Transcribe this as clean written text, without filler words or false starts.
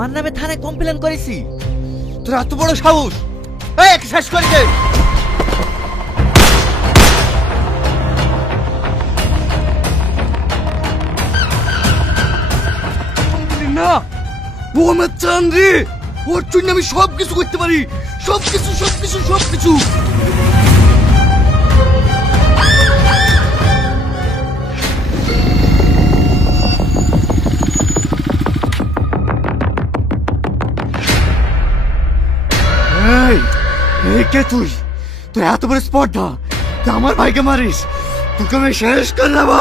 আমার নামে থানায় কমপ্লেন করেছি। তোর এত বড় সাহস! এই একে শেষ করে দে। না, ও আমার চান রে। ওর জন্য আমি সবকিছু করতে পারি, সবকিছু সবকিছু সবকিছু। কে তুই? তোর এত বড় স্পর্ধা, তুই আমার ভাইকে মারিস? তোকে আমি শেষ করে দেবো।